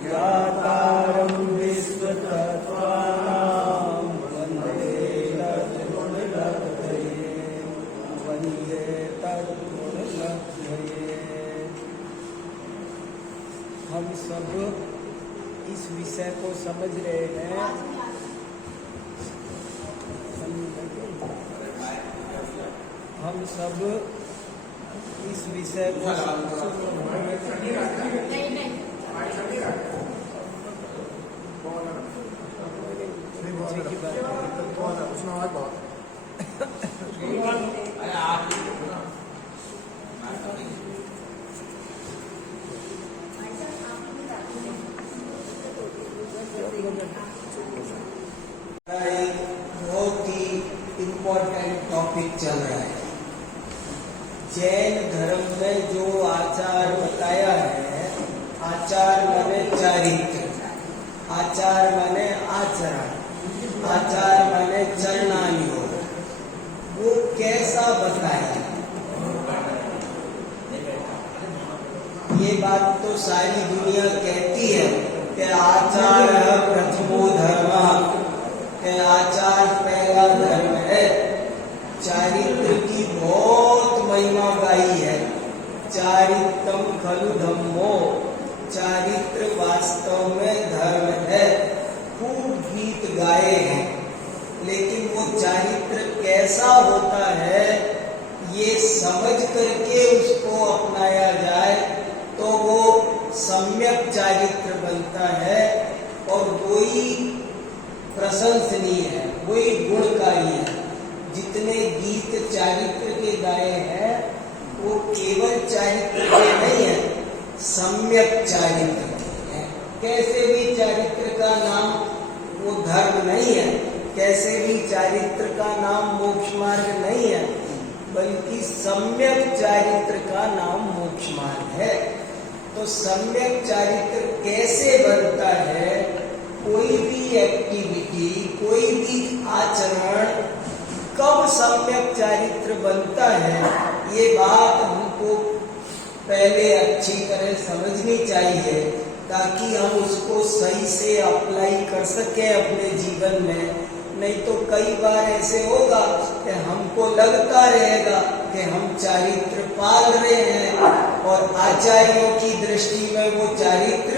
ज्ञातारं विश्वतत्त्वानां वन्दे तद्गुणलब्धये वन्दे तद्गुणलब्धये। हम सब इस विषय को समझ रहे हैं। हम सब इस विषय को बहुत ही इम्पोर्टेंट टॉपिक चल रहा है। जैन धर्म में जो आचार बताया है, आचार माने चारित्र, आचार माने आचरण, आचार माने चलना योग, वो कैसा बताया? ये बात तो सारी दुनिया कहती है कि आचार प्रथमो धर्म, कि आचार पहला धर्म है। चारित्र की बहुत महिमा गाई है। चारित्रम खलु धम्मो, चारित्र वास्तव में धर्म है। खूब गीत गाए हैं, लेकिन वो चारित्र कैसा होता है ये समझ करके उसको अपनाया जाए तो वो सम्यक चारित्र बनता है और वही प्रशंसनीय है, वही गुणकारी है। जितने गीत चारित्र के गाए हैं वो केवल चारित्र के नहीं है, सम्यक चारित्र है। कैसे भी चारित्र का नाम वो धर्म नहीं है, कैसे भी चारित्र का नाम मोक्ष मार्ग नहीं है, बल्कि सम्यक चारित्र का नाम मोक्ष मार्ग है। तो सम्यक चारित्र कैसे बनता है? कोई भी एक्टिविटी, कोई भी आचरण कब सम्यक चारित्र बनता है, ये बात हमको पहले अच्छी तरह समझनी चाहिए ताकि हम उसको सही से अप्लाई कर सकें अपने जीवन में। नहीं तो कई बार ऐसे होगा कि हमको लगता रहेगा कि हम चारित्र पाल रहे हैं और आचार्यों की दृष्टि में वो चारित्र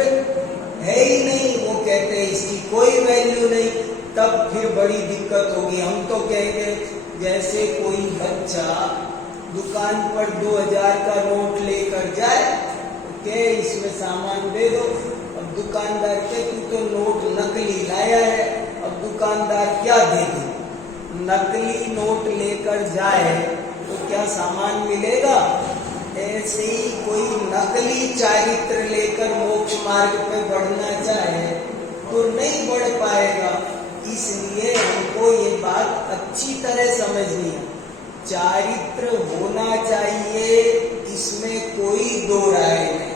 है ही नहीं, वो कहते हैं इसकी कोई वैल्यू नहीं। तब फिर बड़ी दिक्कत होगी। हम तो कहेंगे जैसे कोई बच्चा दुकान पर 2000 का नोट लेकर जाए, के इसमें सामान दे दो। अब दुकानदार के तू तो नोट नकली लाया है, अब दुकानदार क्या दे दे? नकली नोट लेकर जाए तो क्या सामान मिलेगा? ऐसे ही कोई नकली चारित्र लेकर मोक्ष मार्ग पे बढ़ना चाहे तो नहीं बढ़ पाएगा। इसलिए हमको ये बात अच्छी तरह समझनी है। चारित्र होना चाहिए, इसमें कोई दो राय नहीं।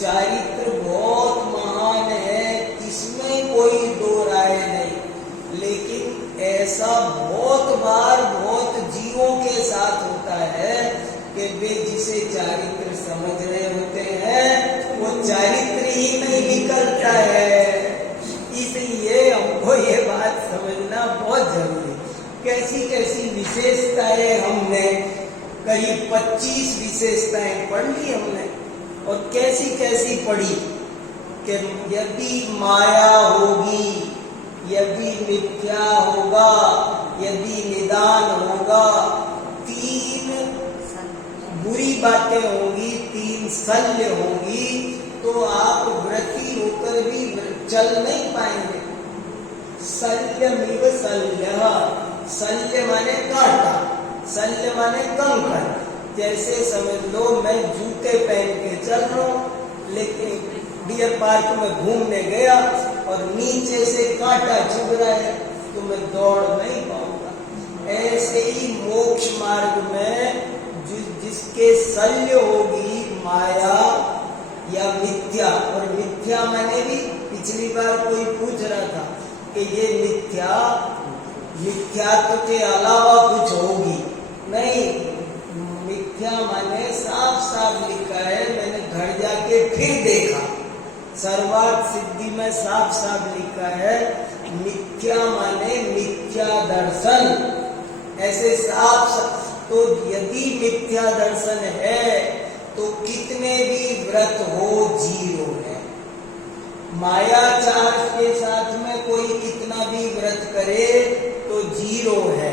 चारित्र बहुत महान है, इसमें कोई दो राय नहीं। लेकिन ऐसा बहुत बार बहुत जीवों के साथ होता है कि वे जिसे चारित्र समझ रहे होते हैं वो चारित्र ही नहीं निकलता है। इसलिए हमको ये बात समझना बहुत जरूरी। कैसी कैसी विशेषताएं हमने, करीब 25 विशेषताएं पढ़ ली हमने, और कैसी कैसी पढ़ी कि यदि माया होगी, यदि मिथ्या होगा, यदि निदान होगा, 3 बुरी बातें होंगी, 3 शल्य होंगी, तो आप व्रती होकर भी चल नहीं पाएंगे। शल्यमिव शल्यः, शल्य माने कांटा, शल्य माने कंकड़। जैसे समझ लो मैं जूते पहन के चल रहा हूँ, लेकिन डियर पार्क में घूमने गया और नीचे से कांटा चुभ रहा है तो मैं दौड़ नहीं पाऊंगा। ऐसे ही मोक्ष मार्ग में जिसके शल्य होगी माया या मिथ्या, और मिथ्या माने भी पिछली बार कोई पूछ रहा था कि ये मिथ्यात्व के अलावा कुछ होगी नहीं। मिथ्या माने साफ साफ लिखा है, मैंने घर जाके फिर देखा, सर्वार्थ सिद्धि में साफ साफ लिखा है, मिथ्या माने मिथ्या दर्शन, ऐसे साफ। तो यदि मिथ्या दर्शन है तो कितने भी व्रत हो जीरो है। मायाचार के साथ में कोई कितना भी व्रत करे तो जीरो है।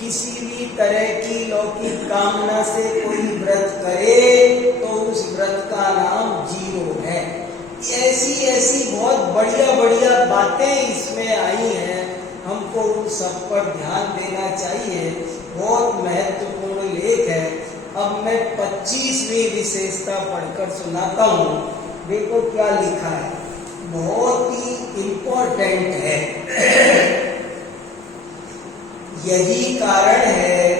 किसी भी तरह की लौकिक कामना से कोई व्रत करे तो उस व्रत का नाम जीरो है। ऐसी ऐसी बहुत बढ़िया बढ़िया बातें इसमें आई हैं, हमको उन सब पर ध्यान देना चाहिए। बहुत महत्वपूर्ण लेख है। अब मैं 25वीं विशेषता पढ़कर सुनाता हूँ। देखो क्या लिखा है, बहुत ही इम्पोर्टेंट है। यही कारण है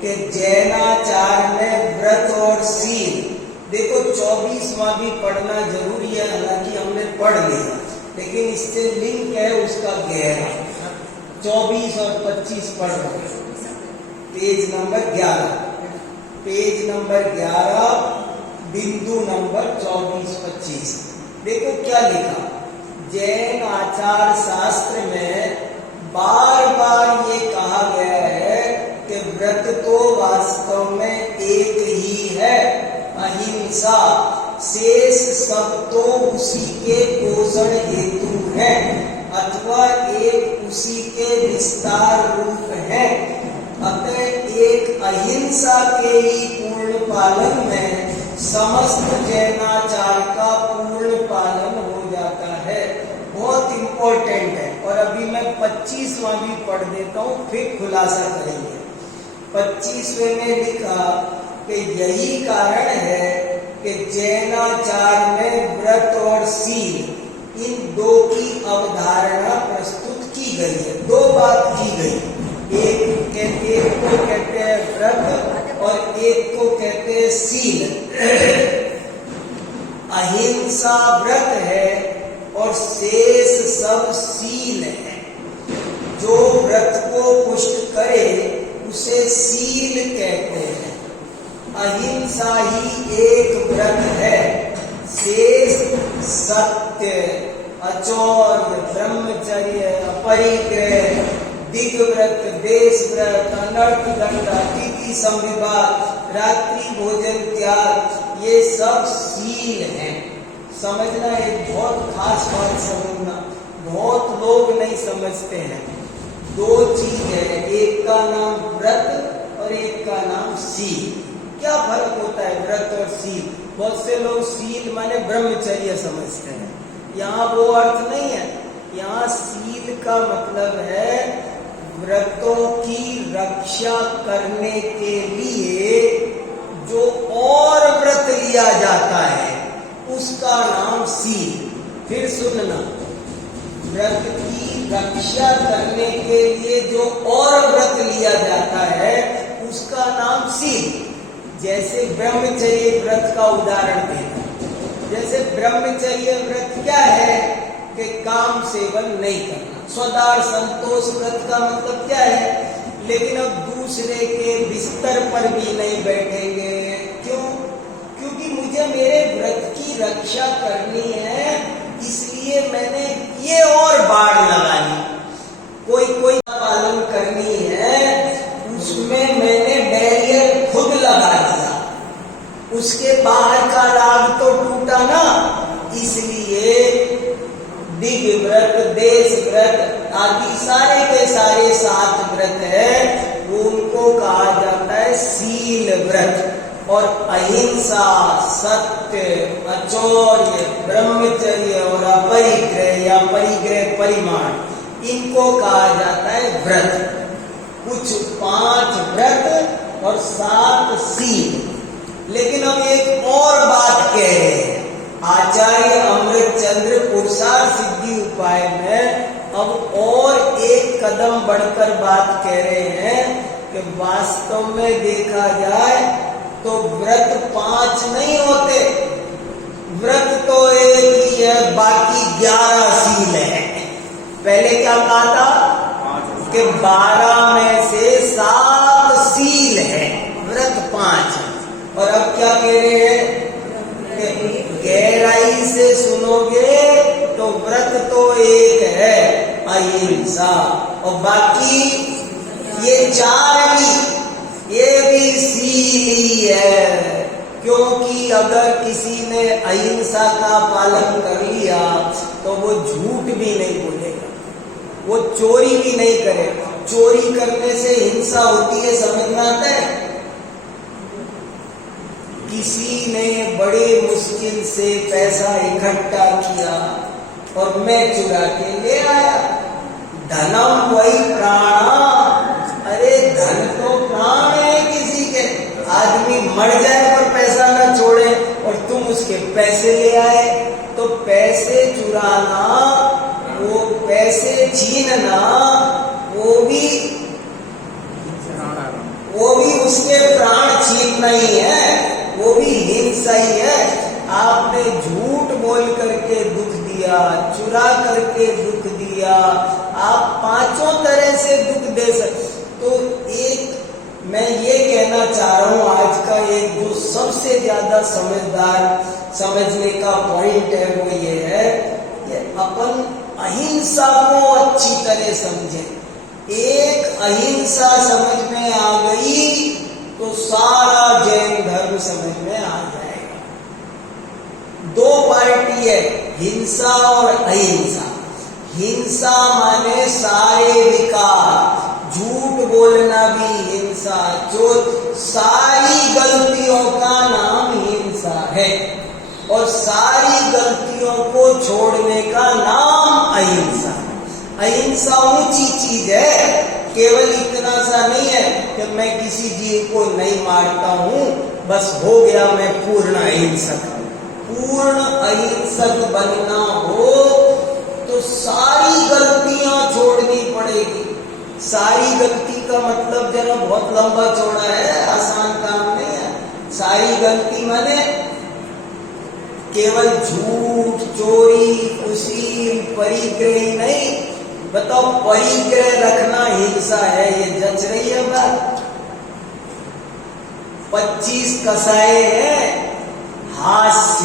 कि जैनाचार में व्रत और सील, देखो 24वां भी पढ़ना जरूरी है, हालांकि हमने पढ़ लिया, लेकिन इससे लिंक है उसका गहरा। 24 और 25 पढ़ रहा हूं। पेज नंबर 11, पेज नंबर 11, बिंदु नंबर 24-25। देखो क्या लिखा, जैन आचार शास्त्र में बार बार ये कहा गया है कि व्रत तो वास्तव में एक ही है, अहिंसा, शेष सब तो उसी के पोषण हेतु है अथवा एक उसी के विस्तार रूप है। अतः एक अहिंसा के ही पूर्ण पालन में समस्त जैनाचार का पूर्ण पालन हो जाता है। बहुत इंपॉर्टेंट है। और अभी मैं 25वां भी पढ़ देता हूँ, फिर खुलासा करेंगे। 25वें में लिखा कि यही कारण है कि जैनाचार में व्रत और सील, इन दो की अवधारणा प्रस्तुत की गई है। दो बात की गई, एक को कहते हैं व्रत और एक को कहते हैं सील। अहिंसा व्रत है और शेष सब सील है। जो व्रत को पुष्ट करे उसे सील कहते हैं। अहिंसा ही एक व्रत है, शेष सत्य, अचौर्य, ब्रह्मचर्य, अपरिग्रह, दिग्व्रत, देश व्रत, अनर्थ दंड, अतिथि संविभाग, रात्रि भोजन त्याग, ये सब सील हैं। समझना, एक बहुत खास बात समझना, बहुत लोग नहीं समझते हैं। दो चीज है, एक का नाम व्रत और एक का नाम सील। क्या फर्क होता है व्रत और सील? बहुत से लोग सील माने ब्रह्मचर्य समझते हैं। यहाँ वो अर्थ नहीं है। यहाँ सील का मतलब है व्रतों की रक्षा करने के लिए जो और व्रत लिया जाता है उसका नाम सील। फिर सुनना, व्रत की रक्षा करने के लिए जो और व्रत लिया जाता है उसका नाम सील। जैसे ब्रह्मचर्य व्रत का उदाहरण देना, जैसे ब्रह्मचर्य व्रत क्या है कि काम सेवन नहीं करना। स्वदार संतोष व्रत का मतलब क्या है? लेकिन अब दूसरे के बिस्तर पर भी नहीं बैठेंगे। क्यों? क्योंकि मुझे मेरे व्रत की रक्षा करनी है, इसलिए मैंने ये और बाड़ लगा ली। कोई पालन करनी है, उसमें मैंने बैरियर खुद लगा दिया, उसके बाहर का लाभ तो टूटा ना। इसलिए दिव्य व्रत, देश व्रत आदि सारे के सारे 7 व्रत है, उनको कहा जाता है सील व्रत। और अहिंसा, सत्य, अचौर्य, ब्रह्मचर्य और अपरिग्रह या परिग्रह परिमाण, इनको कहा जाता है व्रत। कुछ 5 व्रत और 7 सील। लेकिन अब एक और बात कह रहे हैं आचार्य अमृतचंद्र पुरुषार्थ सिद्धि उपाय में। अब और एक कदम बढ़कर बात कह रहे हैं कि वास्तव में देखा जाए तो व्रत 5 नहीं होते, व्रत तो एक ही है, बाकी 11 सील है। पहले क्या कहा था कि 12 में से 7 सील है, व्रत 5। और अब क्या कह रहे हैं कि गहराई गहराई से सुनोगे तो व्रत तो एक है, अहिंसा, और बाकी ये चार भी, ये भी सीली है। क्योंकि अगर किसी ने अहिंसा का पालन कर लिया तो वो झूठ भी नहीं बोलेगा, वो चोरी भी नहीं करेगा। चोरी करने से हिंसा होती है, समझ में आता है? किसी ने बड़े मुश्किल से पैसा इकट्ठा किया और मैं चुरा के ले आया, धनम वही प्राणा। अरे धन तो प्राण है किसी के, आदमी मर जाए पर पैसा ना छोड़े, और तुम उसके पैसे ले आए। तो पैसे चुराना, वो पैसे छीनना, वो भी उसके प्राण छीनना ही है, वो भी हिंसा ही है। आपने झूठ बोल करके दुख दिया, चुरा करके दुख दिया, आप पांचों तरह से दुख दे सकते। तो एक मैं ये कहना चाह रहा हूं, आज का एक जो सबसे ज्यादा समझने का पॉइंट है वो ये है कि अपन अहिंसा को अच्छी तरह समझें। एक अहिंसा समझ में आ गई तो सारा जैन धर्म समझ में आ जाएगा। दो पार्टी है, हिंसा और अहिंसा। हिंसा माने सारे विकार, झूठ बोलना भी हिंसा, जो सारी गलतियों का नाम हिंसा है, और सारी गलतियों को छोड़ने का नाम अहिंसा। अहिंसा ऊंची चीज है, केवल इतना सा नहीं है कि मैं किसी जीव को नहीं मारता हूं, बस हो गया मैं पूर्ण अहिंसक। पूर्ण अहिंसक बनना हो तो सारी गलतियां छोड़नी पड़ेगी। सारी गलती का मतलब जरा बहुत लंबा चौड़ा है, आसान काम नहीं है। सारी गलती माने केवल झूठ, चोरी, कुशील, परिग्रह नहीं। बताओ, परिग्रह रखना हिंसा है, ये जच रही है बात? 25 कसाए हैं, हास्य,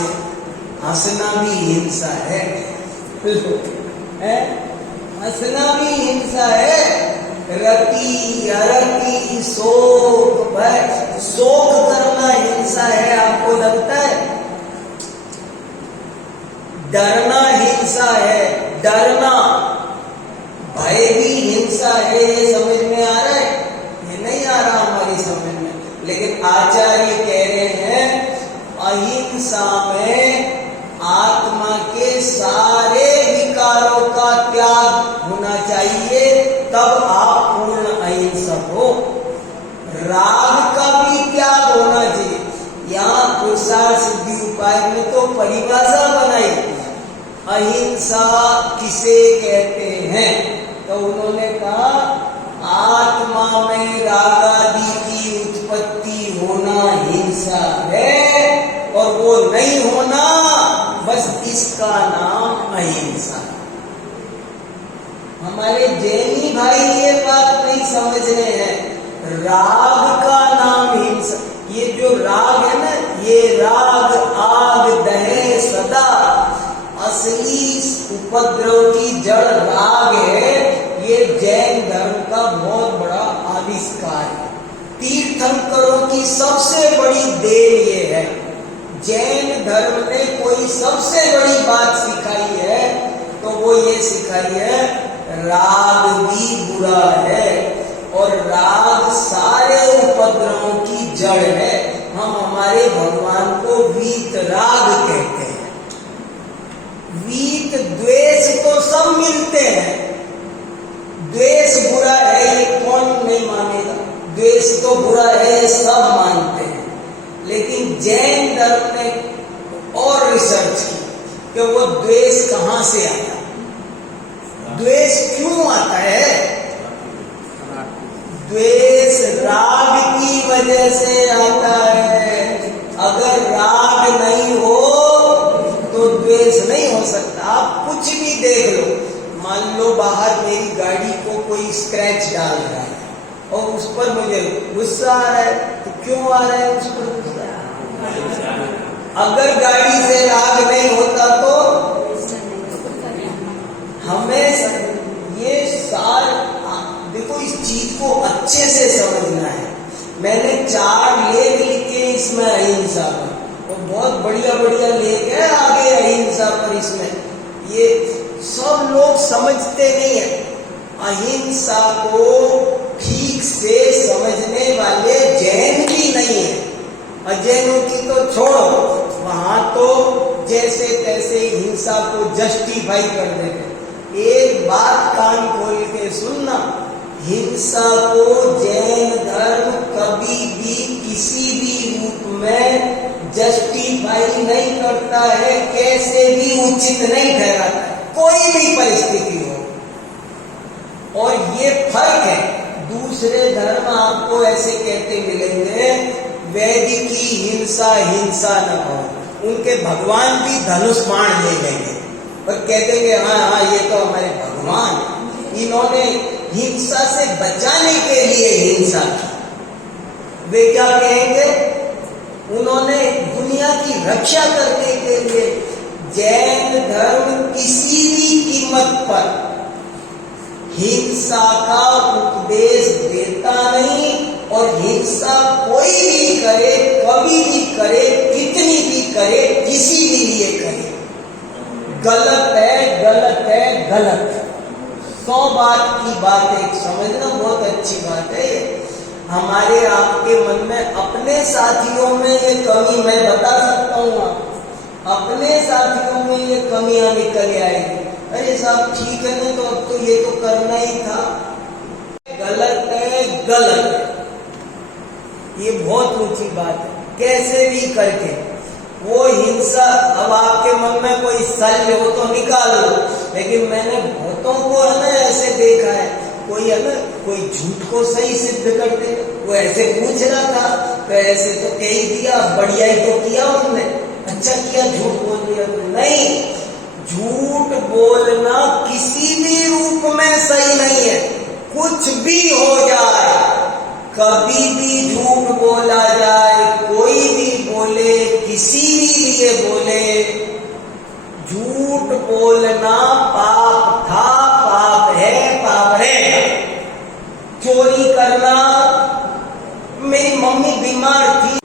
हंसना भी हिंसा है, हंसना भी हिंसा है। रति, अरति, शोक, भय, शोक करना हिंसा है, आपको लगता है? डरना हिंसा है, डरना, भय भी हिंसा है। ये समझ में आ रहा है? ये नहीं आ रहा हमारी समझ में, लेकिन आचार्य कह रहे हैं अहिंसा में आत्मा के सारे विकारों का त्याग होना चाहिए, तब आप पूर्ण अहिंसक हो। राग का भी त्याग होना चाहिए। यहाँ पुरुषार्थ सिद्धि उपाय में तो परिभाषा बनाई, अहिंसा किसे कहते हैं? तो उन्होंने कहा आत्मा में राग आदि की उत्पत्ति होना हिंसा है, और वो नहीं होना, बस इसका नाम अहिंसा। हमारे जैनी भाई ये बात नहीं समझ रहे हैं। राग का नाम हिंसा, ये जो राग है ना, ये राग आग दहे सदा, असली उपद्रव की जड़ राग है। ये जैन धर्म का बहुत बड़ा आविष्कार है। तीर्थंकरों की सबसे बड़ी देन ये है। जैन धर्म ने कोई सबसे बड़ी बात सिखाई है तो वो ये सिखाई है, राग भी बुरा है और राग सारे उपद्रवों की जड़ है। हम हमारे भगवान को वीत राग कहते हैं। वीत द्वेष तो सब मिलते हैं। द्वेष बुरा है ये कौन नहीं मानेगा? द्वेष तो बुरा है, सब मानते हैं। लेकिन जैन धर्म ने और रिसर्च की कि वो द्वेष कहां से आता है, द्वेष क्यों आता है। द्वेष राग की वजह से आता है। अगर राग नहीं हो तो द्वेष नहीं हो सकता। आप कुछ भी देख लो, मान लो बाहर मेरी गाड़ी को कोई स्क्रैच डाल रहा है और उस पर मुझे गुस्सा आ रहा है, तो क्यों आ रहा है उस पर गुस्सा? अगर गाड़ी से राग नहीं होता बढ़िया लेके आगे अहिंसा पर। इसमें ये सब लोग समझते नहीं है। अहिंसा को ठीक से समझने वाले जैन भी नहीं है। अजैनों की तो छोड़ो, वहां तो जैसे तैसे हिंसा को जस्टिफाई कर देते। एक बात कान खोल के सुनना, हिंसा को जैन धर्म कभी भी किसी भी रूप में जस्टिफाई नहीं करता है, कैसे भी उचित नहीं ठहराता है, कोई भी परिस्थिति हो। और ये फर्क है, दूसरे धर्म आपको ऐसे कहते मिलेंगे, वैदिकी हिंसा हिंसा न हो। उनके भगवान भी धनुष बाण ले लेंगे और कह देंगे हाँ हाँ ये तो हमारे भगवान, इन्होंने हिंसा से बचाने के लिए हिंसा की। वे क्या कहेंगे, उन्होंने दुनिया की रक्षा करने के लिए। जैन धर्म किसी भी कीमत पर हिंसा का उपदेश देता नहीं, और हिंसा कोई भी करे, कभी भी करे, कितनी भी करे, किसी भी लिए करे, गलत है, गलत है, गलत। 100 बात की बात एक समझना, बहुत अच्छी बात है ये। हमारे आपके मन में अपने साथियों में ये कमी मैं बता सकता हूँ, अपने साथियों में ये कमियां निकल आएगी। अरे साहब ठीक है ना, तो अब तो ये तो करना ही था। गलत है, गलत है, ये बहुत ऊंची बात है। कैसे भी करके वो हिंसा, अब आपके मन में कोई शल्य हो तो निकाल लो, लेकिन मैंने बहुतों को है ना ऐसे देखा है, कोई है ना कोई झूठ को सही सिद्ध करते, वो ऐसे पूछ रहा था तो ऐसे तो कह ही दिया, बढ़िया ही तो किया उनने, अच्छा किया झूठ बोल दिया। नहीं, झूठ बोलना किसी भी रूप में सही नहीं है। कुछ भी हो जाए, कभी भी झूठ बोला जाए, कोई भी बोले, किसी भी लिए बोले, झूठ बोलना पाप था, पाप है, पाप रहेगा। चोरी करना, मेरी मम्मी बीमार थी,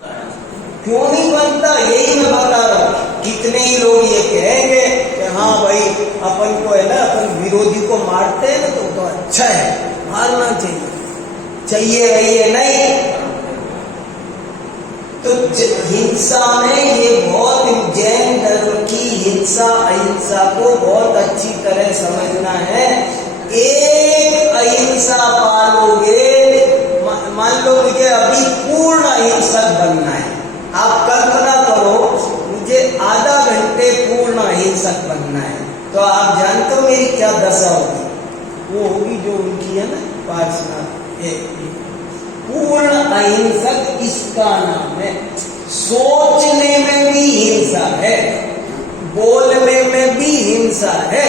क्यों नहीं बनता, यही मैं बता रहा हूं। कितने ही लोग ये कहेंगे कि हाँ भाई अपन को है ना, अपन विरोधी को मारते हैं ना तो अच्छा है, मारना चाहिए, चाहिए रहिए नहीं। तो हिंसा में ये बहुत, जैन धर्म की हिंसा अहिंसा को बहुत अच्छी तरह समझना है। एक अहिंसा पालोगे, मान लो मुझे अभी पूर्ण अहिंसक बनना है, आप कल्पना करो मुझे आधा घंटे पूर्ण अहिंसक बनना है, तो आप जानते हो मेरी क्या दशा होगी? वो होगी जो उनकी है ना पार्षद, पूर्ण अहिंसक इसका नाम है। सोचने में भी हिंसा है, बोलने में भी हिंसा है,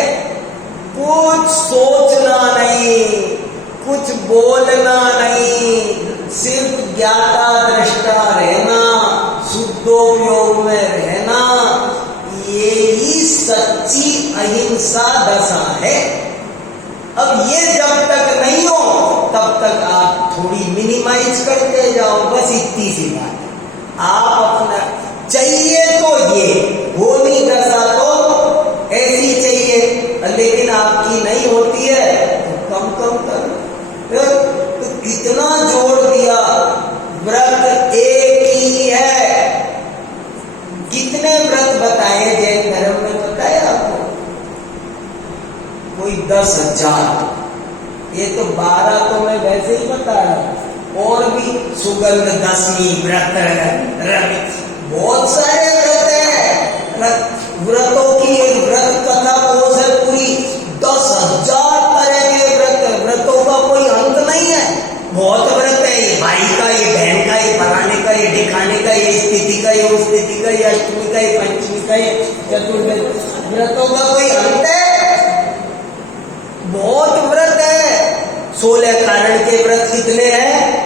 कुछ सोचना नहीं, कुछ बोलना नहीं, सिर्फ ज्ञाता दृष्टा रहना, शुद्धोपयोग में रहना, ये ही सच्ची अहिंसा दशा है। अब ये जब तक नहीं हो तब तक आप थोड़ी मिनिमाइज करते जाओ, बस इतनी सी बात है। आप अपना चाहिए तो ये होनी दशा तो ऐसी चाहिए, लेकिन आपकी नहीं होती है तो कम कम करो। तो कितना जोड़ दिया, व्रत एक ही है। कितने व्रत बताए जैन धर्म में, बताया आपको? कोई 10,000, ये तो 12 तो मैं वैसे ही बता रहा हूं, और भी सुगंध दशमी व्रत, बहुत सारे व्रत है। व्रतों की एक व्रत कथा कोश है पूरी, 10,000 तरह के व्रत, व्रतों का कोई अंत नहीं है। बहुत व्रत है, ये भाई का, ये बहन का, ये फलाने का, ये दिखाने का, ये स्थिति का, ये स्थिति का, ये अष्टमी का, ये पंचमी का, ये चतुर्दशी, व्रतों का कोई अंत है? बहुत व्रत है। 16 कारण के व्रत कितने हैं?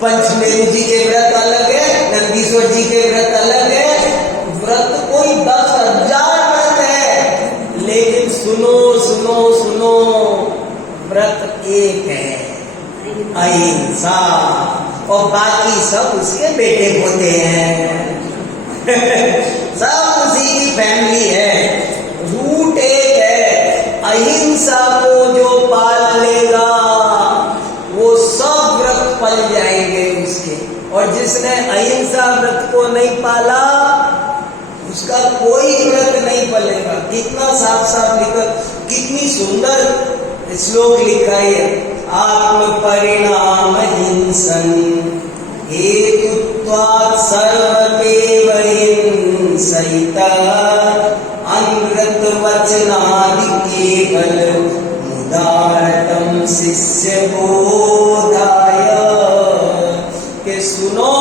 पंचमेरु जी के व्रत अलग है, नंदीश्वर जी के व्रत अलग है। व्रत कोई 10,000 व्रत है, लेकिन सुनो सुनो सुनो, व्रत एक है, अहिंसा, और बाकी सब उसके बेटे होते हैं। सब उसी की फैमिली है, रूट एक है। अहिंसा को जो पाल लेगा वो सब व्रत पल जाएंगे उसके, और जिसने अहिंसा व्रत को नहीं पाला उसका कोई व्रत नहीं पलेगा। कितना साफ साफ लिखा, कितनी सुंदर श्लोक लिखा है, आत्म परिणाम हिंसन हेतुत्वात् सर्वदेव हिंसयिता अनृत वचनादि केवल मुदारतम शिष्य बोधाय। के सुनो,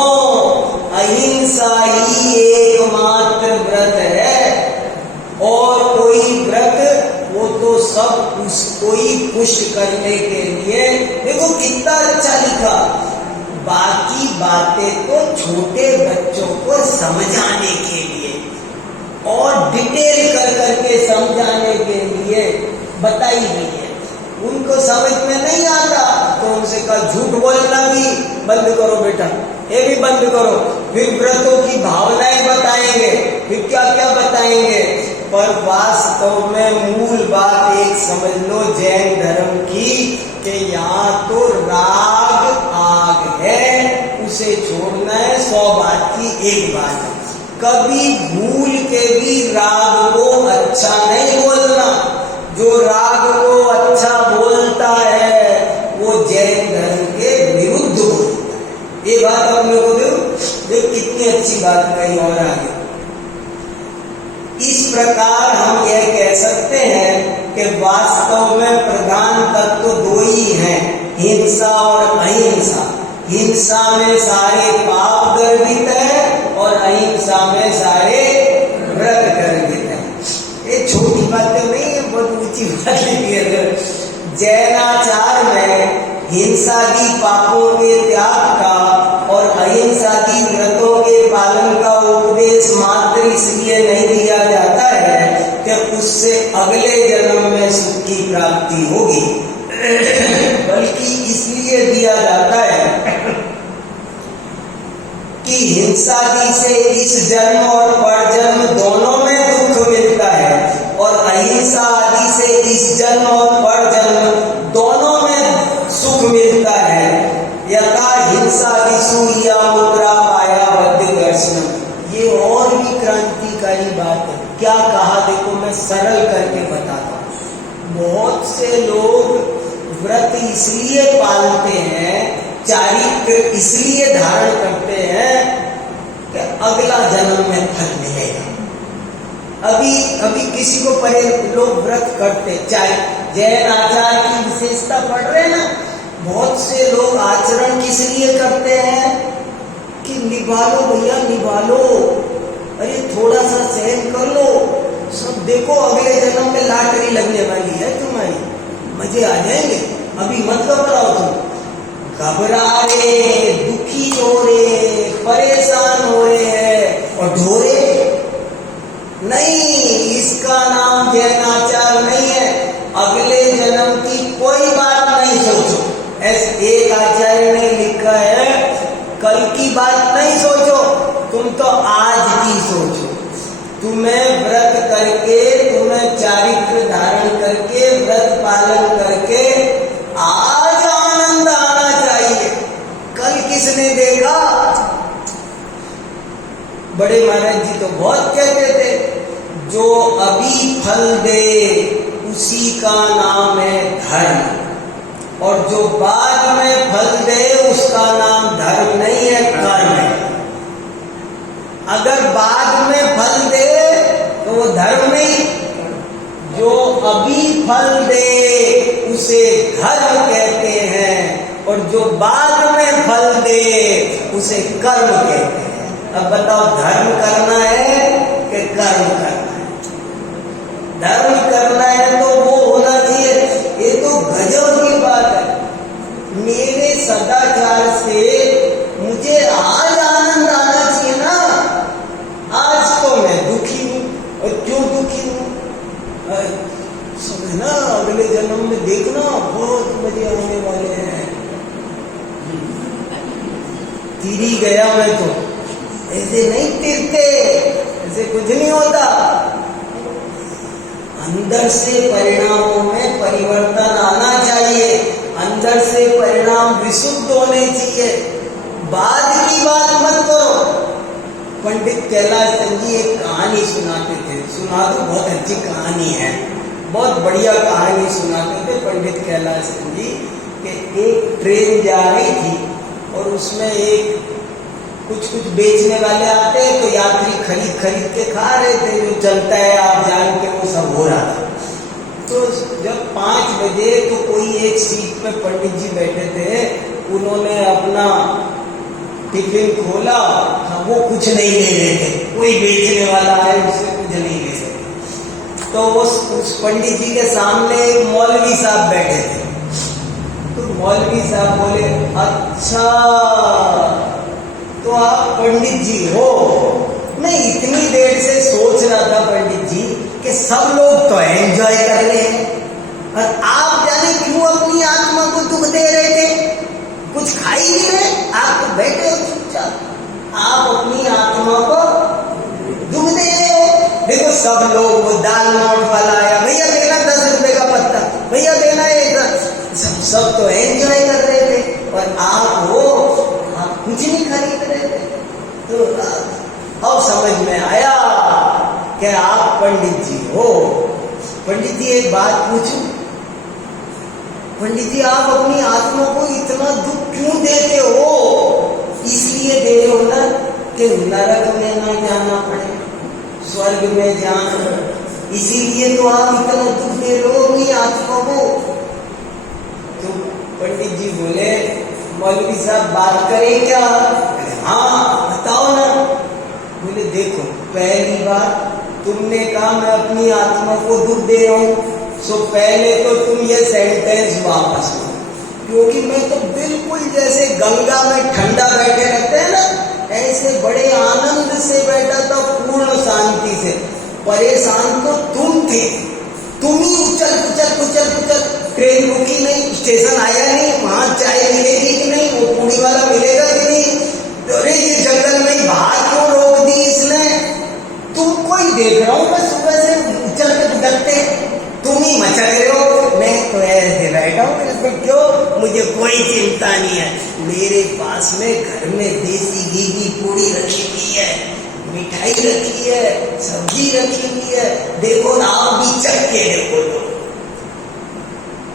अहिंसा ही एकमात्र व्रत है, और कोई व्रत वो तो सब उसको ही पुष्ट करने के लिए। देखो कितना अच्छा लिखा, बाकी बातें तो छोटे बच्चों को समझाने के लिए और डिटेल कर करके समझाने के लिए बताई गई है। उनको समझ में नहीं आता तो उनसे कहा झूठ बोलना भी बंद करो बेटा, ये भी बंद करो। फिर व्रतों की भावनाएं बताएंगे, फिर क्या क्या बताएंगे। पर वास्तव में मूल बात एक समझ लो जैन धर्म की, कि यहाँ तो राग आग है, उसे छोड़ना है। 100 बात की एक बात है, कभी भूल के भी राग को अच्छा नहीं बोलना। जो राग को अच्छा बोलता है वो जैन धर्म के विरुद्ध बोलता है। ये बात आप लोगों को देखो कितनी अच्छी बात कही। और आगे इस प्रकार हम यह कह सकते हैं कि वास्तव में प्रधान तत्व दो ही हैं, हिंसा और अहिंसा। हिंसा में सारे पाप गर्भित है और अहिंसा में सारे व्रत गर्भित है। ये छोटी बातें नहीं है, बहुत ऊंची बात है। जैनाचार में हिंसादी पापों के त्याग का और अहिंसादी व्रतों के पालन का उपदेश मात्र इसलिए नहीं दिया जाता है कि उससे अगले जन्म में सुख की प्राप्ति होगी, बल्कि इसलिए दिया जाता है कि हिंसादी से इस जन्म और परजन्म दोनों में दुख मिलता है, और अहिंसा आदि से इस जन्म और परजन्म दोनों में सुख मिलता है। यथा हिंसा दिशुया मुद्रा पाया बद्ध दर्शन। ये और भी क्रांतिकारी बात है। क्या कहा देखो, मैं सरल करके बताता हूँ। बहुत से लोग व्रत इसलिए पालते हैं, चारित्र इसलिए धारण करते हैं कि अगला जन्म में फल मिलेगा। अभी किसी को परे लोग व्रत करते, चाहे जैन आचार की विशेषता पढ़ रहे हैं ना, बहुत से लोग आचरण किस लिए करते हैं कि निभा लो भैया, निभा लो, अरे थोड़ा सा सहन कर लो, सब देखो अगले जन्म में लॉटरी लगने वाली है तुम्हारी, मजे आ जाएंगे, अभी मत घबराओ तुम। घबरा रहे, दुखी हो रहे, परेशान हो रहे हैं और ढोरे नहीं, इसका नाम जैनाचार नहीं है। अगले जन्म की कोई बात नहीं सोचो। ऐसे एक आचार्य ने लिखा है, कल की बात नहीं सोचो, तुम तो आज की सोचो। तुम्हें व्रत करके, तुम्हें चारित्र धारण करके, व्रत पालन करके आज आनंद आना चाहिए। कल किसने देखा? बड़े महाराज जी तो बहुत कहते थे, जो अभी फल दे उसी का नाम है धर्म, और जो बाद में फल दे उसका नाम धर्म नहीं है, कर्म है। अगर बाद में फल दे तो वो धर्म नहीं, जो अभी फल दे उसे धर्म कहते हैं, और जो बाद में फल दे उसे कर्म कहते हैं। अब बताओ, धर्म करना है कि कर्म करना है? धर्म करना है तो वो होना चाहिए। ये तो गजब की बात है। मेरे सदाचार से मुझे आज आनंद आना चाहिए ना। आज तो मैं दुखी हूँ, और क्यों दुखी हूँ? ना अगले जन्म में देखना बहुत मजे आने वाले हैं। तिरी गया मैं तो ऐसे नहीं तिरते, कुछ नहीं होता। अंदर से परिणामों में परिवर्तन आना चाहिए, अंदर से परिणाम विशुद्ध होने चाहिए। बाद की बात मत करो। पंडित कैलाश चंद जी एक कहानी सुनाते थे, सुना दो, बहुत अच्छी कहानी है, बहुत बढ़िया कहानी सुनाते थे पंडित कैलाश चंद जी कि एक ट्रेन जा रही थी और उसमें एक कुछ बेचने वाले आते हैं तो यात्री खरीद के खा रहे थे, जो चलता है आप जान के वो सब हो रहा था। तो जब 5 बजे तो कोई एक सीट पे पंडित जी बैठे थे, उन्होंने अपना टिफिन खोला, वो कुछ नहीं ले रहे थे, कोई बेचने वाला है उससे कुछ नहीं ले सके। तो उस पंडित जी के सामने एक मौलवी साहब बैठे थे। तो मौलवी साहब बोले, अच्छा तो आप पंडित जी हो? मैं इतनी देर से सोच रहा था पंडित जी कि सब लोग तो एंजॉय कर रहे हैं और आप जाने क्यों अपनी आत्मा को दुख दे रहे थे? कुछ खा ही नहीं रहे, आप तो बैठे हो चुपचाप, आप अपनी आत्मा को दुख दे रहे हो। देखो सब लोग, वो दाल नोट वाला आया, भैया देना 10 रुपए का पत्ता, भैया देना एक, सब तो एंजॉय कर रहे थे और आप हो, आप कुछ नहीं खरीद रहे थे। तो अब समझ में आया कि आप पंडित जी हो। पंडित जी एक बात पूछूं, पंडित जी आप अपनी आत्मा को इतना दुख क्यों देते हो? इसलिए दे रहे हो ना कि नरक में ना जाना पड़े, स्वर्ग में जाना, इसीलिए तो आप इतना दुख दे रहे हो अपनी आत्मा को। तो पंडित जी बोले, मौलवी साहब बात करें क्या? हाँ बताओ ना। बोले देखो, पहली बात तुमने कहा मैं अपनी आत्मा को दुख दे रहा हूं, सो पहले तो तुम ये सेंटेंस वापस लो, क्योंकि मैं तो बिल्कुल जैसे गंगा में ठंडा बैठे रहते हैं ना, ऐसे बड़े आनंद से बैठा था, पूर्ण शांति से। परेशान तो तुम थे, तुम ही उछल कुचल, ट्रेन रुकी नहीं, स्टेशन आया नहीं, वहां चाय मिलेगी कि नहीं, वो पूरी वाला मिलेगा कि नहीं, अरे ये जंगल में बाहर क्यों रोक दी इसने? तुमको ही देख रहा हूं मैं सुबह से उछल के भटकते, तुम ही मचल रहे हो, मैं तो ऐसे बैठा हूँ, इसमें क्यों, मुझे कोई चिंता नहीं है। मेरे पास में घर में देसी घी की पूड़ी रखी हुई है, मिठाई रखी है, सब्जी रखी हुई है, देखो आप भी चख के देखो।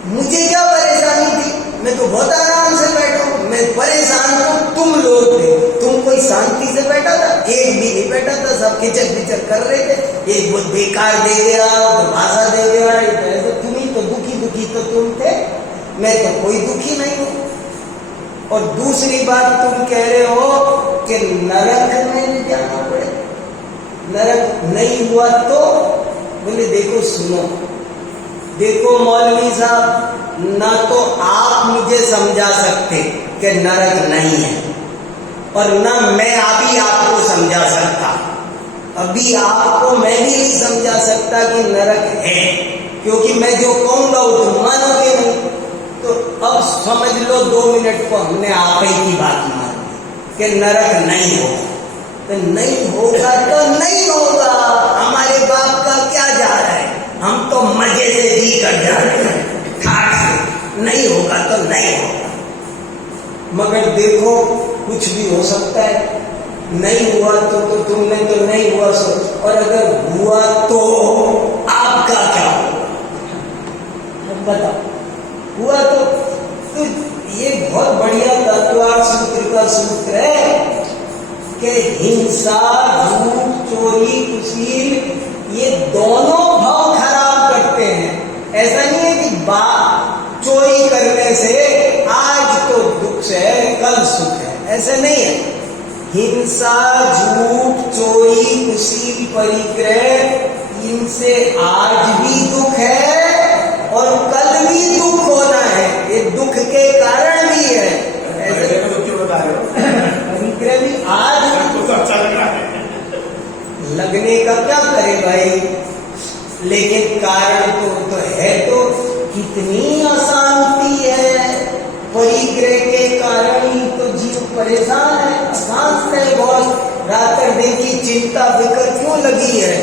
मुझे क्या परेशानी थी, मैं तो बहुत आराम से बैठा हूँ। मैं परेशान तो तुम लोग थे, तुम कोई शांति से बैठा था? एक भी नहीं बैठा था, सब खिचक कर रहे थे। एक बहुत बेकार दे गया, तो भाषा दे गया, तो तुम ही तो दुखी तो तुम थे, मैं तो कोई दुखी नहीं हूँ। और दूसरी बात तुम कह रहे हो कि नरक में नहीं जाना पड़े, नरक नहीं हुआ तो? बोले देखो सुनो, देखो मौलवी साहब, ना तो आप मुझे समझा सकते कि नरक नहीं है, और ना मैं अभी आपको समझा सकता। अभी आपको मैं भी नहीं समझा सकता कि नरक है, क्योंकि मैं जो कहूंगा वो तुम मानोगे नहीं। तो अब समझ लो 2 मिनट को हमने आप ही की बात मान ली कि नरक नहीं होगा। तो नहीं होगा तो नहीं होगा, हमारे बाप का क्या जा रहा है, हम तो मजे से जी कर जा रहे हैं, ठाक से। नहीं होगा तो नहीं होगा, मगर देखो कुछ भी हो सकता है। नहीं हुआ तो तुमने तो नहीं हुआ सो, और अगर हुआ तो आपका क्या होगा बताओ? हुआ तो ये बहुत बढ़िया तत्वार्थ सूत्र का सूत्र है कि हिंसा, झूठ, चोरी, कुशील, ये दोनों भाव खराब करते हैं। ऐसा नहीं है कि चोरी करने से आज तो दुख है कल सुख है, ऐसा नहीं है। हिंसा, झूठ, चोरी, कुशील, परिग्रह, इनसे आज भी दुख है और कल भी दुख होना है, ये दुख के कारण भी है। ऐसे क्यों बता रहे हो? परिग्रह भी आज तो अच्छा लग रहा है, लगने का क्या करे भाई, लेकिन कारण तो है। तो कितनी अशांति है, परिग्रह के कारण ही तो जीव परेशान है, अशांत है बहुत। रात और दिन की चिंता फिक्र क्यों लगी है?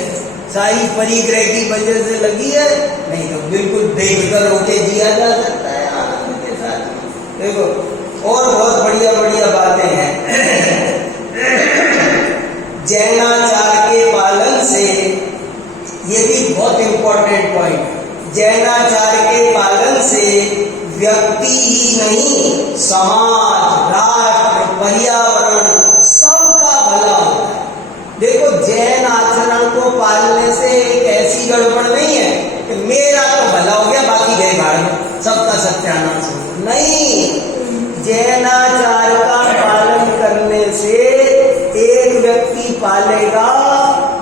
सारी परिग्रह की वजह से लगी है? नहीं तो बिल्कुल बेफिक्र होके जिया जा सकता है आनंद के साथ। देखो और बहुत बढ़िया बढ़िया बातें हैं। जैनाचार के पालन से, ये भी बहुत इंपॉर्टेंट पॉइंट, जैनाचार के पालन से व्यक्ति ही नहीं, समाज, राष्ट्र, पर्यावरण सबका भला होता है। देखो जैन आचरण को पालने से एक ऐसी गड़बड़ नहीं है कि मेरा तो भला हो गया बाकी गए भाड़ में, सबका सत्यानाश हो। नहीं, जैनाचार का पालन करने से एक व्यक्ति पालेगा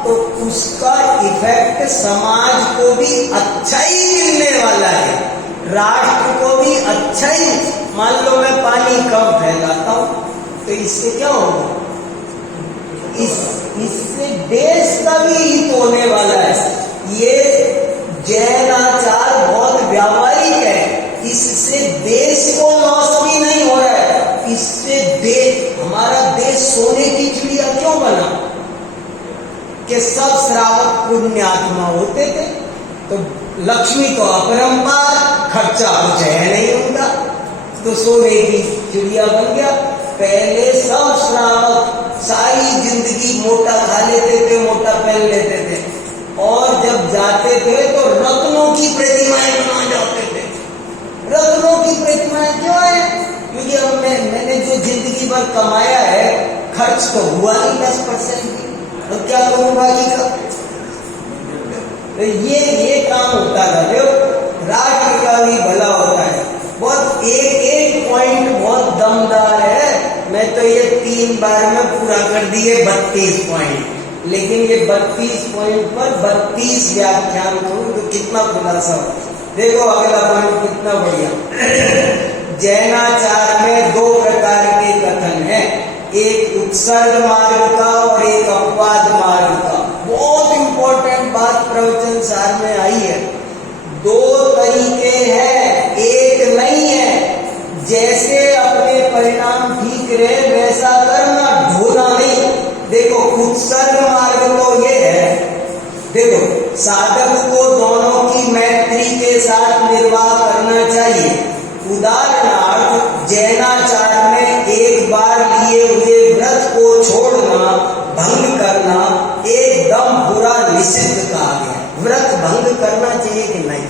तो उसका इफेक्ट समाज को भी अच्छा ही मिलने वाला है, राष्ट्र को भी अच्छा ही। मान लो मैं पानी कम फैलाता हूं तो इससे क्या होगा? इससे देश का भी हित होने वाला है। ये जैनाचार बहुत व्यावहारिक है, इससे देश को लॉस भी नहीं हो रहा है। इससे हमारा देश सोने की चिड़िया क्यों बना? कि सब श्रावक पुण्यात्मा होते थे, तो लक्ष्मी तो अपरंपार, खर्चा कुछ है नहीं उनका, तो सोने की चिड़िया बन गया। पहले सब श्रावक सारी जिंदगी मोटा खा लेते थे, मोटा पहन लेते थे, और जब जाते थे तो रत्नों की प्रतिमाएं बना जाते थे। रत्नों की प्रतिमाएं क्यों है? क्योंकि अब मैंने जो जिंदगी भर कमाया है, खर्च तो हुआ नहीं 10% की, अब क्या करूं बाकी का? तो ये काम होता था। जो राष्ट्र का भी भला होता है। बहुत एक पॉइंट बहुत दमदार है। मैं तो ये 3 बार में पूरा कर दिए 32 पॉइंट, लेकिन ये 32 पॉइंट पर 32 व्याख्यान करूं तो कितना खुलासा हो। देखो अगला पॉइंट कितना बढ़िया। जैनाचार में 2 प्रकार के कथन हैं, एक उत्सर्ग मार्ग का और एक अपवाद मार्ग का। बहुत इंपॉर्टेंट बात प्रवचन सार में आई है। 2 तरीके हैं, एक नहीं है। जैसे अपने परिणाम ठीक रहे वैसा करना, ढोना नहीं। देखो उत्सर्ग मार्ग तो ये है, देखो साधक को दोनों की मैत्री के साथ निर्वाह करना चाहिए। उदाहरणार्थ जैनाचार में एक बार लिए हुए व्रत को छोड़ना, भंग करना एकदम बुरा निषिद्ध कहा गया। व्रत भंग करना चाहिए कि नहीं?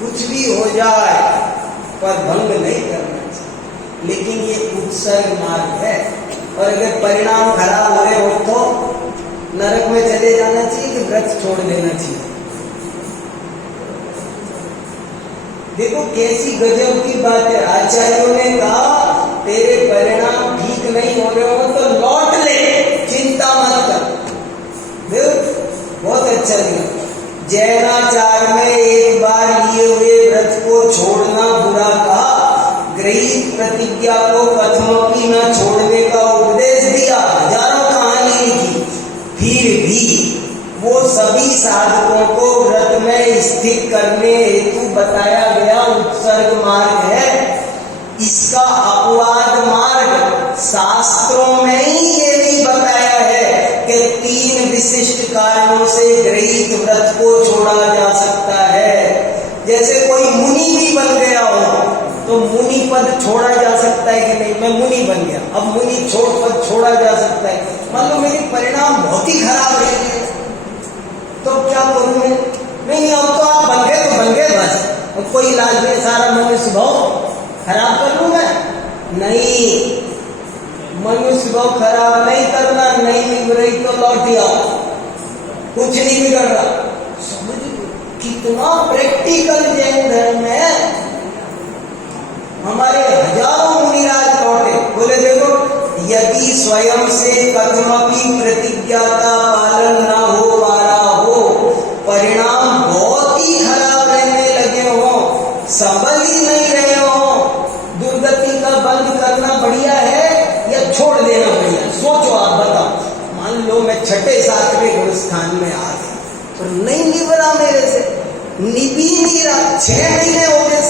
कुछ भी हो जाए पर भंग नहीं करना चाहिए, लेकिन ये उत्सर्ग मार्ग है। और अगर परिणाम खराब हो रहे हो तो नरक में चले जाना चाहिए कि व्रत छोड़ देना चाहिए? देखो कैसी गजब की बात है। आचार्यों ने कहा तेरे परिणाम ठीक नहीं हो रहे हो तो लौट ले, चिंता मत कर। देखो बहुत अच्छा दिया। जैनाचार में एक बार लिए हुए व्रत को छोड़ना बुरा कहा, गृहीत प्रतिज्ञा को कथमपि न छोड़ने का उपदेश दिया, हजारों कहानी लिखी। फिर भी वो सभी साधकों को व्रत में स्थित करने हेतु बताया गया उत्सर्ग मार्ग है। इसका अपवाद मार्ग शास्त्रों में ही ये भी बताया है कि 3 विशिष्ट कारणों से गृहीत व्रत को छोड़ा जा सकता है। जैसे कोई मुनि भी बन गया हो तो मुनि पद छोड़ा जा सकता है कि नहीं? मैं मुनि बन गया, अब मुनि पद छोड़ा जा सकता है। मान लो मेरे परिणाम बहुत ही खराब रहे तो क्या करूं मैं? नहीं, अब तो आप बन गए तो बन गए बस, अब कोई इलाज नहीं, सारा मनुष्य भाव खराब कर लूं मैं? नहीं, मनुष्य भाव खराब नहीं करना। नहीं मिल रही तो लौट आओ, कुछ नहीं बिगड़ रहा। समझ कितना प्रैक्टिकल जैन धर्म है। हमारे हजारों मुनिराज लौटे, बोले देखो यदि स्वयं से कथमपि प्रतिज्ञा का पालन न हो पा रहा हो, परिणाम बहुत ही खराब रहने लगे हो, संभल ही नहीं रहे हो, दुर्गति का बंद करना बढ़िया है या छोड़ देना बढ़िया? सोचो, आप बताओ। मान लो मैं 6ठे 7वें गुरु स्थान में आ गया और नहीं निभरा मेरे से, निभी नहीं रहा। 6 महीने हो गए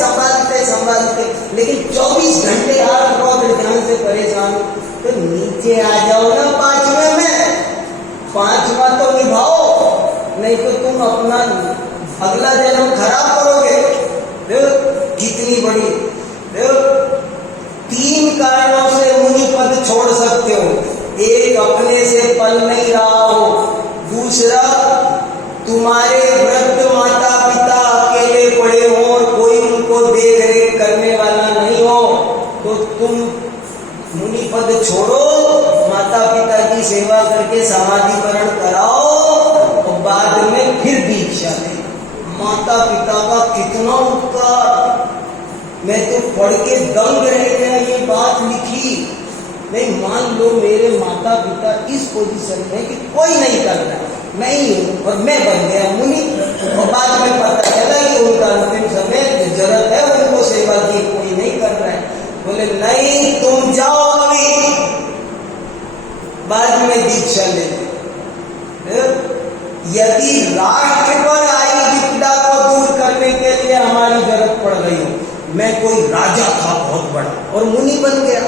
संभालते, लेकिन 24 घंटे आप बहुत ध्यान से परेशान हो, तो नीचे आ जाओ ना 5वें में। 5वां तो निभाओ, नहीं तो तुम अपना अगला जन्म खराब करोगे। देखो कितनी बड़ी, देखो 3 कारणों से मुनि पद छोड़ सकते हो। एक, अपने से पल नहीं रहा हो। दूसरा, तुम्हारे वृद्ध माता पिता अकेले पड़े हो और कोई उनको देख रेख करने वाला नहीं हो, तो तुम मुनि पद छोड़ो, माता पिता की सेवा करके समाधिकरण कराओ और बाद में फिर दीक्षा दे। माता पिता का कितना उपकार, मैं तो पढ़ के दंग रह गया। ये बात लिखी, नहीं मान लो मेरे माता पिता इस पोजीशन में कि कोई नहीं कर रहा, मैं ही हूँ और मैं बन गया मुनि, और बाद में पता चला कि उनका अंतिम समय जरूरत है, उनको सेवा की कोई नहीं कर रहा है। बोले नहीं, तुम जाओ अभी, बाद में दीक्षा ले। यदि राष्ट्र पर आई विपदा को दूर करने के लिए हमारी जरूरत पड़ गई हो, मैं कोई राजा था बहुत बड़ा और मुनि बन गया,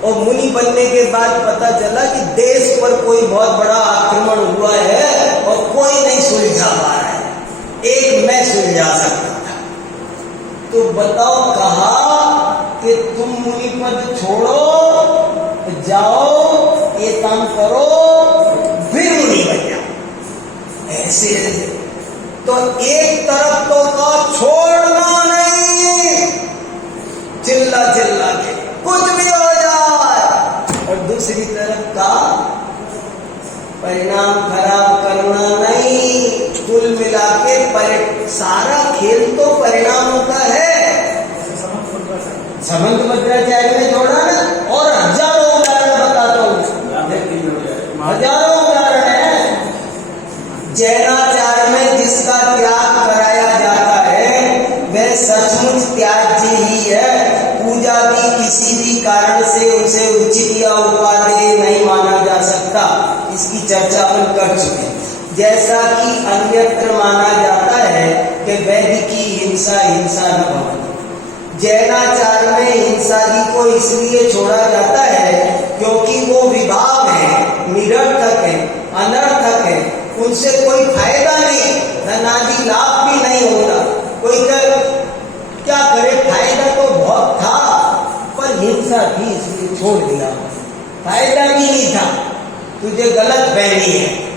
और मुनि बनने के बाद पता चला कि देश पर कोई बहुत बड़ा आक्रमण हुआ है और कोई नहीं सुलझा पा रहा है, एक मैं सुलझा सकता था, तो बताओ कहा कि तुम मुनि पद छोड़ो, जाओ ये काम करो, फिर मुनि बन जाओ। ऐसे तो एक तरफ तो का छोड़ना नहीं, चिल्ला चिल्ला के कुछ भी हो जाए, और दूसरी तरफ का परिणाम खराब करना नहीं। कुल मिला के सारा खेल तो परिणामों का है। समंत भद्राचार्य ने जोड़ा ना, और हजारों उदाहरण बताता हूँ, हजारों उदाहरण है। जैनाचार्य में जिसका त्याग कराया जाता है वह सचमुच त्याज्य ही है। पूजा भी किसी भी कारण से उसे उचित या उपादेय नहीं माना जा सकता, इसकी चर्चा अपन कर चुके हैं। जैसा कि अन्यत्र माना जाता है कि वैदिकी हिंसा हिंसा न भवति। जैनाचार में हिंसादी को इसलिए छोड़ा जाता है क्योंकि वो विभाव है, निरर्थक है, अनर्थक है, उनसे कोई फायदा नहीं, धनादि लाभ भी नहीं होता। कोई क्या करे, फायदा तो बहुत था पर हिंसा थी इसलिए छोड़ दिया, फायदा भी नहीं था, तुझे गलत फहमी है।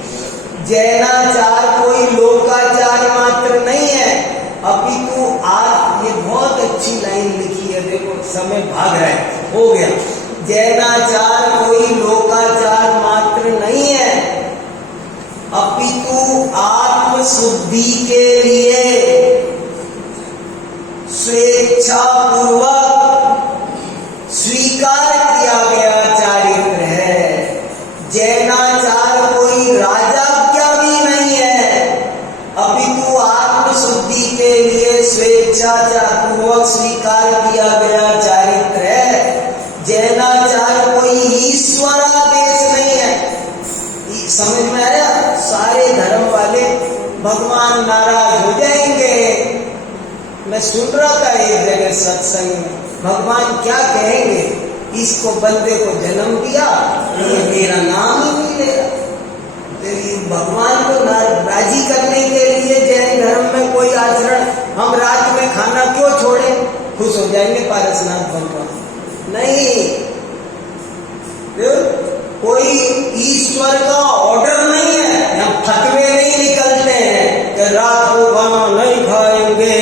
जैनाचार कोई लोकाचार मात्र नहीं है, अपितु आज ये बहुत अच्छी लाइन लिखी है, देखो समय भाग रहा है, हो गया। जैनाचार कोई लोकाचार मात्र नहीं है, अपितु आत्म शुद्धि के लिए स्वेच्छा पूर्वक स्वीकार किया गया चारित्र है। जैनाचार कोई राजाज्ञा भी नहीं है, अपितु आत्म शुद्धि के लिए स्वेच्छा पूर्वक स्वीकार किया गया चारित्र है। जैनाचार कोई ईश्वरादेश नहीं है। समझ में आया? सारे धर्म वाले भगवान नाराज हो जाएंगे। मैं सुन रहा था एक जगह सत्संग में, भगवान क्या कहेंगे, इसको बंदे को जन्म दिया, ये मेरा नाम ही नहीं ले रहा। भगवान को राजी करने के लिए जैन धर्म में कोई आचरण, हम रात में खाना क्यों छोड़े, खुश हो जाएंगे पारसनाथ भगवान? नहीं, कोई ईश्वर का ऑर्डर नहीं है, हम फतवे नहीं निकलते हैं कि रात को खाना नहीं खाएंगे,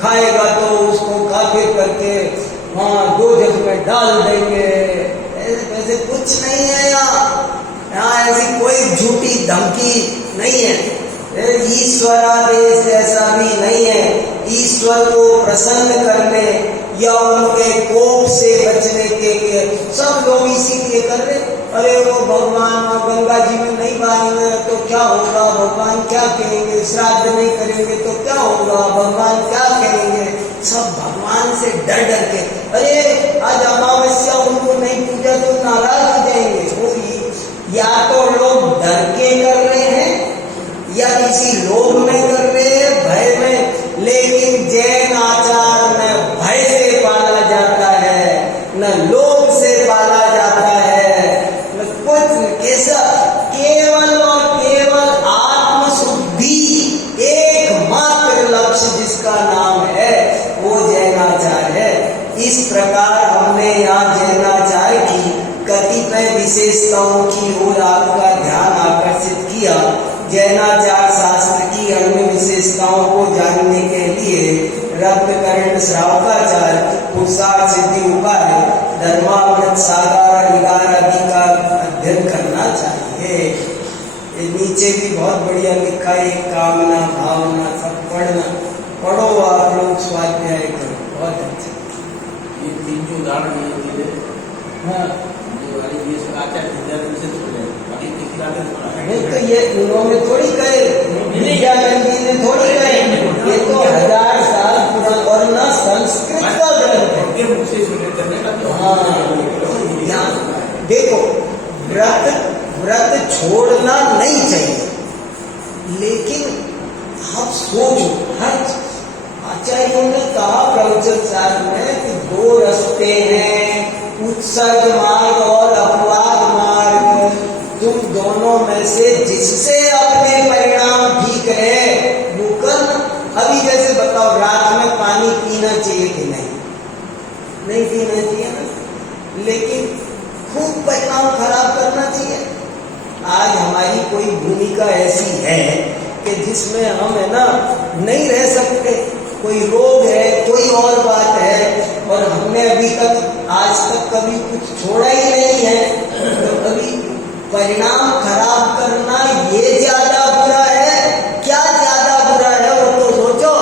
खाएगा तो उसको काफिर करके वहाँ दोजख में डाल देंगे। ऐसे कुछ नहीं है यहाँ ऐसी कोई झूठी धमकी नहीं है। ईश्वरादेश ऐसा भी नहीं है। ईश्वर को प्रसन्न करने या उनके कोप से बचने के लिए सब लोग इसीलिए कर रहे। अरे वो भगवान गंगा जी में नहीं बहाएंगे तो क्या होगा, भगवान क्या कहेंगे, श्राद्ध नहीं करेंगे तो क्या होगा, भगवान क्या कहेंगे, सब भगवान से डर डर के। अरे आज अमावस्या उनको नहीं पूजा तो नाराज हो जाएंगे। या तो लोग डर के कर रहे हैं या किसी लोभ में कर रहे हैं, भय में जैनाचार शास्त्र की अन्य विशेषताओं को जानने के लिए रत्न कर्ण श्रावकाचार पुरुषार्थ सिद्धि उपाय धर्मामृत सागार निगार आदि का अध्ययन करना चाहिए। ये नीचे भी बहुत बढ़िया लिखा है, कामना भावना सब पढ़ो आप लोग, स्वाध्याय करो, बहुत अच्छा। ये तीन जो उदाहरण दिए, हाँ ये वाले ये आचार्य विद्यानंद से छोड़े, बाकी किसी का नहीं तो ये उन्होंने थोड़ी कहे, विद्यानंद जी ने थोड़ी कहे, ये तो 1000 साल पुराना और न संस्कृत का ग्रंथ है। मुझसे सुने करने का हाँ देखो, व्रत छोड़ना नहीं चाहिए, लेकिन आप सोचो हर आचार्यों ने कहा प्रवचन में कि 2 रास्ते हैं, उत्सर्ग मार्ग और अपवाद मार्ग। तुम दोनों में से जिससे अपने परिणाम ठीक है वो करना। अभी जैसे बताओ, रात में पानी पीना चाहिए कि नहीं पीना चाहिए ना, लेकिन खूब परिणाम खराब करना चाहिए। आज हमारी कोई भूमिका ऐसी है कि जिसमें हम है ना नहीं रह सकते, कोई रोग है, कोई और बात है, और हमने अभी तक आज तक कभी कुछ छोड़ा ही नहीं है, तो कभी परिणाम खराब करना ये ज्यादा बुरा है, क्या ज्यादा बुरा है वो तो सोचो।